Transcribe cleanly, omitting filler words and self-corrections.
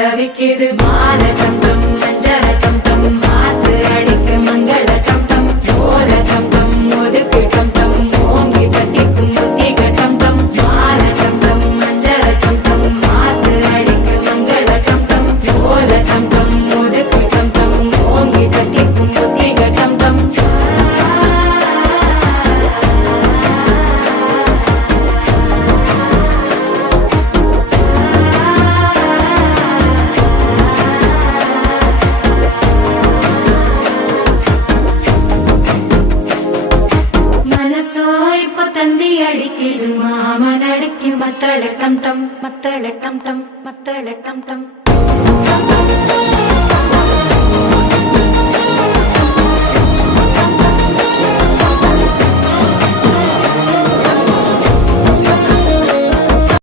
தவிக்குது மால டம் டம் மஞ்சள டம் டம் மாத்து அடிக்க மங்கள டம் டம் ஓல டம் டம் ஒதுக்கு டம் டம் ஓங்கி தட்டிக்கும் புத்திக டம் டம் மால டம் டம் மஞ்சள டம் டம் மாத்து அடிக்க மங்கள டம் டம் ஓல டம் டம் ஒதுக்கு டம் டம் ஓங்கி தட்டிக்கும் புத்திக டம் டம் தந்தி அடிக்குது மாமன் அடிக்கு மத்தள டம் டம் மத்தள டம் டம் மத்தள டம் டம்